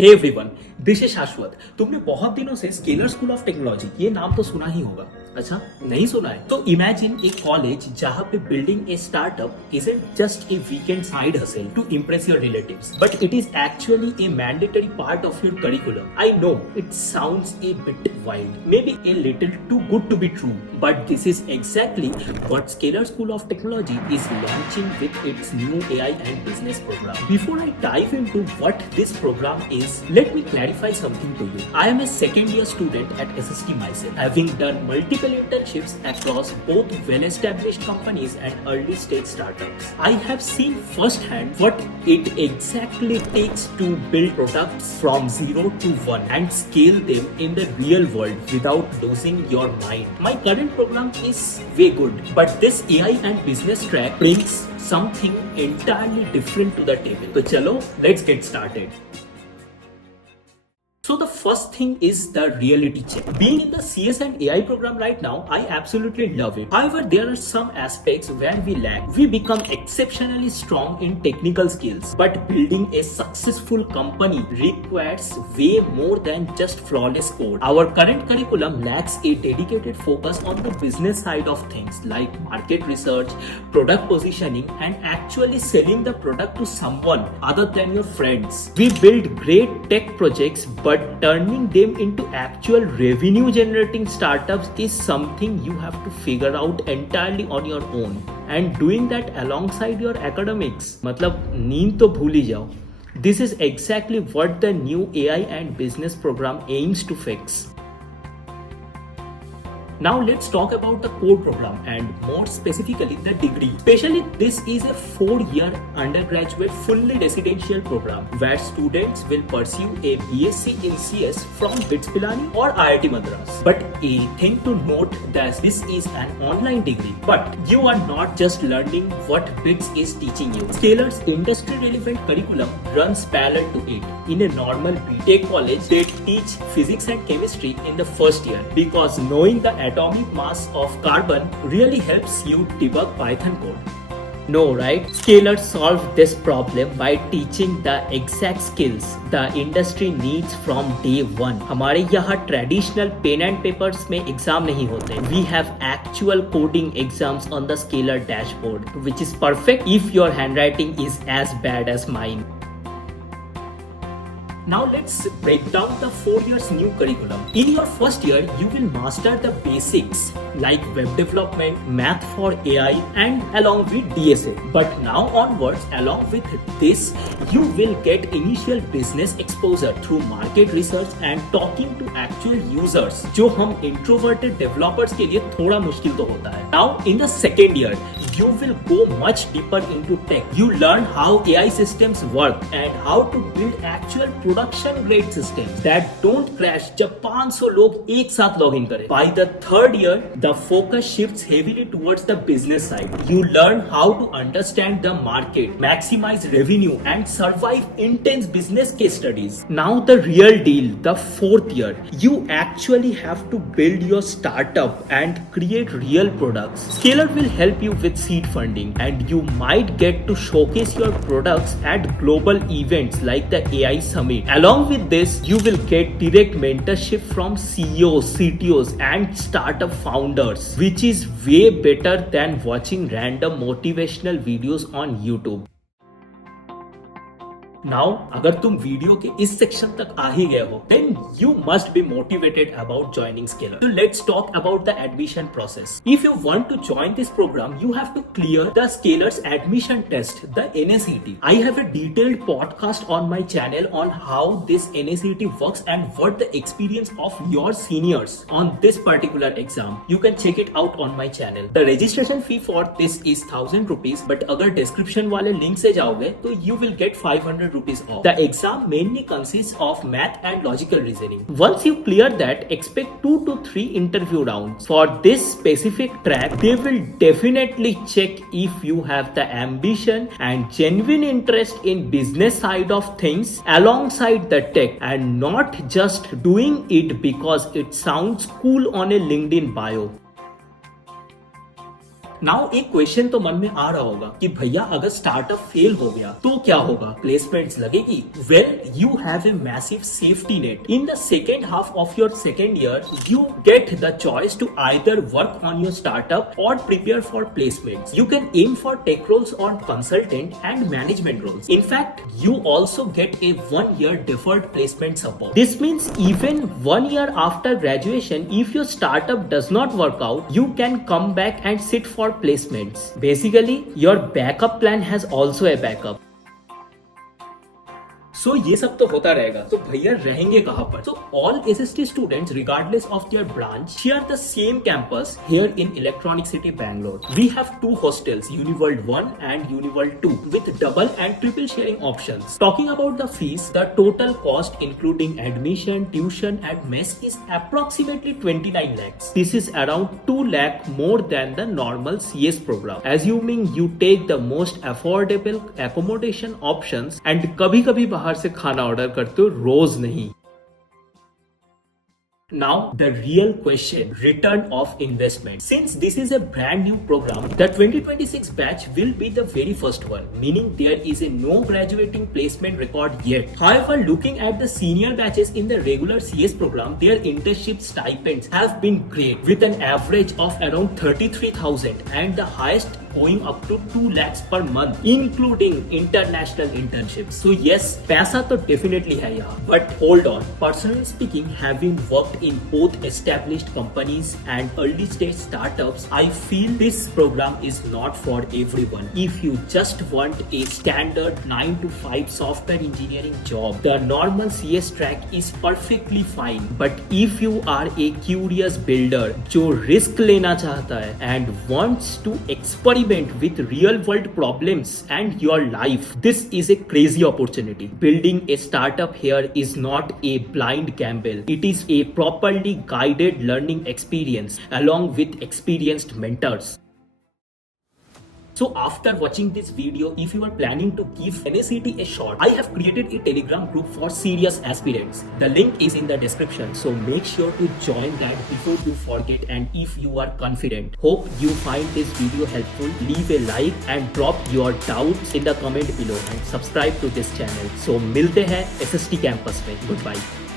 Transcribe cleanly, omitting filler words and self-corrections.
Hey everyone, this is शाश्वत। तुमने बहुत दिनों से स्केलर स्कूल ऑफ टेक्नोलॉजी ये नाम तो सुना ही होगा। अच्छा, नहीं सुना है तो इमेजिन एक कॉलेज जहां पे building a startup isn't just a weekend side hustle to impress your relatives, but it is actually a mandatory part of your curriculum. I know it sounds a bit wild, maybe a little too good to be true, but this is exactly what Scalar School of Technology is launching with its new AI and business program. Before I dive into what this program is, let me clarify something to you. I am a second year student at SST myself, having done multiple internships across both well-established companies and early-stage startups. I have seen firsthand what it exactly takes to build products from 0 to 1 and scale them in the real world without losing your mind. My current program is way good, but this AI and business track brings something entirely different to the table. So chalo, let's get started. So the first thing is the reality check. Being in the CS and AI program right now, I absolutely love it. However, there are some aspects where we lag. We become exceptionally strong in technical skills, but building a successful company requires way more than just flawless code. Our current curriculum lacks a dedicated focus on the business side of things like market research, product positioning, and actually selling the product to someone other than your friends. We build great tech projects, but turning them into actual revenue generating startups is something you have to figure out entirely on your own, and doing that alongside your academics मतलब नींद तो भूल ही जाओ. This is exactly what the new AI and business program aims to fix. Now let's talk about the core program and more specifically the degree. Especially this is a 4-year undergraduate fully residential program where students will pursue a BSc in CS from BITS Pilani or IIT Madras. But a thing to note that this is an online degree, but you are not just learning what BITS is teaching you. Scalar's industry relevant curriculum runs parallel to it. In a normal BTech college, they teach physics and chemistry in the first year because knowing the atomic mass of carbon really helps you debug Python code. No, right? Scalar solved this problem by teaching the exact skills the industry needs from day one. हमारे यहाँ traditional pen and papers में exam नहीं होते. We have actual coding exams on the Scalar dashboard, which is perfect if your handwriting is as bad as mine. Now let's break down the 4 years new curriculum. In your first year, you will master the basics like web development, math for AI, and along with DSA. But now onwards, along with this, you will get initial business exposure through market research and talking to actual users, जो हम introverted developers के लिए थोड़ा मुश्किल तो होता है. Now in the second year, you will go much deeper into tech. You learn how AI systems work and how to build actual production grade systems that don't crash जब 500 लोग एक साथ login करें. By the third year, the focus shifts heavily towards the business side. You learn how to understand the market, maximize revenue, and survive intense business case studies. Now the real deal, the fourth year, you actually have to build your startup and create real products. Scalar will help you with seed funding, and you might get to showcase your products at global events like the AI Summit. Along with this, you will get direct mentorship from CEOs, CTOs, and startup founders, which is way better than watching random motivational videos on YouTube. Now, अगर तुम video के इस section तक आ ही गए हो, then you must be motivated about joining Scalar. So let's talk about the admission process. If you want to join this program, you have to clear the Scalar's admission test, the NACT. I have a detailed podcast on my channel on how this NACT works and what the experience of your seniors on this particular exam. You can check it out on my channel. The registration fee for this is 1000 rupees, but अगर description वाले link से जाओगे तो you will get 500 rupees off. The exam mainly consists of math and logical reasoning. Once you clear that, expect 2 to 3 interview rounds. For this specific track, they will definitely check if you have the ambition and genuine interest in business side of things alongside the tech, and not just doing it because it sounds cool on a LinkedIn bio. Now एक question तो मन में आ रहा होगा कि भैया अगर startup fail हो गया तो क्या होगा, प्लेसमेंट्स लगेगी? Well, you have a massive safety net. In the second half of your second year you get the choice to either work on your startup or prepare for placements. You can aim for tech roles or consultant and management roles. In fact, you also get a 1-year deferred placement support. This means even 1 year after graduation, if your startup does not work out, you can come back and sit for placements. Basically, your backup plan has also a backup. सो ये सब तो होता रहेगा, तो भैया रहेंगे कहाँ पर? So all SST students regardless of their branch share the same campus here in Electronic City, Bangalore. We have 2 hostels, Uniworld 1 and Uniworld 2 with double and triple sharing options. Talking about the fees, the total cost including admission, tuition and mess is approximately 29 lakhs. This is around 2 lakh more than the normal CS program. Assuming you take the most affordable accommodation options and कभी-कभी बाहर से खाना order करते हो, रोज नहीं. Now the real question, return of investment. Since this is a brand new program, the 2026 batch will be the very first one, meaning there is a no graduating placement record yet. However, looking at the senior batches in the regular CS program, their internship stipends have been great with an average of around 33,000 and the highest going up to 2 lakhs per month, including international internships. So yes, पैसा तो definitely है यहाँ. But hold on, personally speaking, having worked in both established companies and early stage startups, I feel this program is not for everyone. If you just want a standard 9 to 5 software engineering job, the normal CS track is perfectly fine. But if you are a curious builder जो risk लेना चाहता है and wants to experiment with real world problems and your life, this is a crazy opportunity. Building a startup here is not a blind gamble. It is a properly guided learning experience along with experienced mentors. So after watching this video, if you are planning to give NACT a shot, I have created a Telegram group for serious aspirants. The link is in the description, so make sure to join that before you forget. And if you are confident, hope you find this video helpful. Leave a like and drop your doubts in the comment below and subscribe to this channel. So मिलते हैं SST campus में. Goodbye.